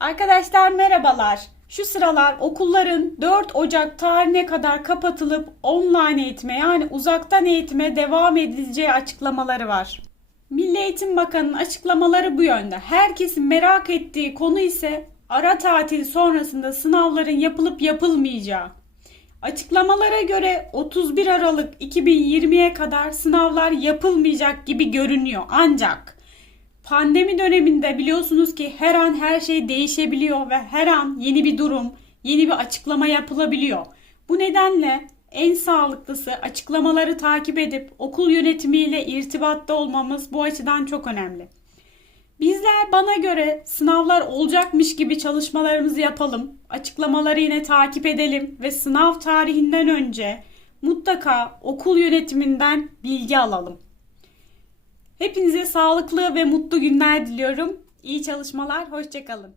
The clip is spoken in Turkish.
Arkadaşlar merhabalar. Şu sıralar okulların 4 Ocak tarihine kadar kapatılıp online eğitime yani uzaktan eğitime devam edileceği açıklamaları var. Milli Eğitim Bakanı'nın açıklamaları bu yönde. Herkesin merak ettiği konu ise ara tatil sonrasında sınavların yapılıp yapılmayacağı. Açıklamalara göre 31 Aralık 2020'ye kadar sınavlar yapılmayacak gibi görünüyor. Ancak Pandemi döneminde biliyorsunuz ki her an her şey değişebiliyor ve her an yeni bir durum, yeni bir açıklama yapılabiliyor. Bu nedenle en sağlıklısı açıklamaları takip edip okul yönetimiyle irtibatta olmamız bu açıdan çok önemli. Bizler bana göre sınavlar olacakmış gibi çalışmalarımızı yapalım. Açıklamaları yine takip edelim ve sınav tarihinden önce mutlaka okul yönetiminden bilgi alalım. Sağlıklı ve mutlu günler diliyorum. İyi çalışmalar, hoşçakalın.